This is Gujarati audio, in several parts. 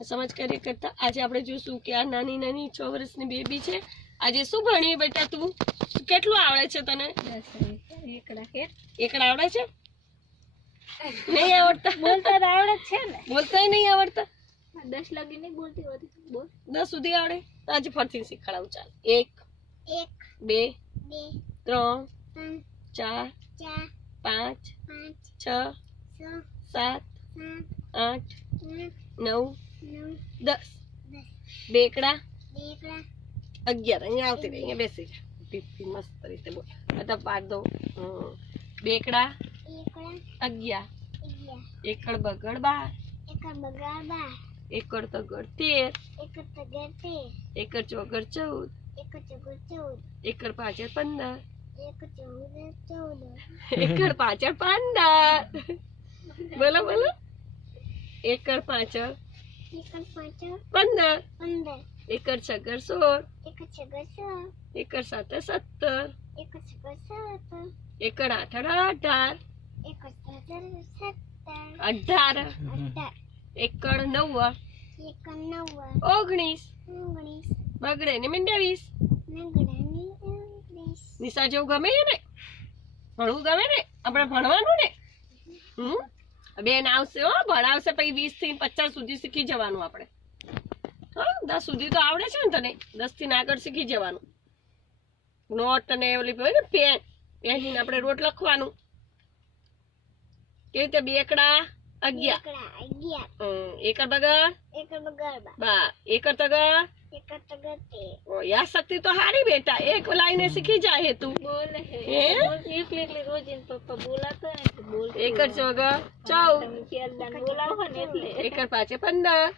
સમજ કરી કરતા આજે આપણે જોશું કે આ નાની નાની 6 વર્ષની બેબી છે આજે શું ભણી બેટા તું કેટલું આવડે છે તને એકડા આવડે છે નહીં આવડતા બોલતા આવડે છે ને બોલતાય નહીં આવડતા 10 લગી નહીં બોલતી હોતી બોલ 10 સુધી આવડે આજે ફરથી શીખડાવું ચાલ 1 2 3 4 5 6 7 8 9 10 બેકડા 11 અહીંયા આવતી રહી અહીંયા બેસી જા ટીપી મસ્ત રીતે બોલ બધા પાડ દો બેકડા 11 એકડ બગડ 12 એકડ તગડ 13 એકડ ચોગડ 14 એકડ પાછળ 15 એકડ પાછળ 15 બોલો બોલો એકડ પાછળ 15 એકડ છગડ 16 એકડ સાતે 17 એકડ આઠડ 18 એકડ 9 19 બગડે ને મીંડા 20 નિશા જેવું ગમે ને ભણવું ગમે ને આપણે ભણવાનું ને બેન આવશે હો ભણાવશે પછી 20 થી 50 સુધી શીખી જવાનું આપણે હા 10 સુધી તો આવડે છે ને તને 10 થી આગળ શીખી જવાનું નોટ અને ઓલી હોય ને પેન પેન આપણે રોટ લખવાનું કેવી રીતે બેકડા 11 એકડ બગડ 12 એકડ તગડ યાદ શક્તિ તો હારી બેટા એક લાઈને શીખી જાય તું બોલે હે એકલી રોજ પપ્પા બોલાતા ને બોલ એકડ ચોગડ 14 બોલાવો ને એટલે એકડ પાછે 15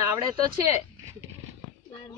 આવડે તો છે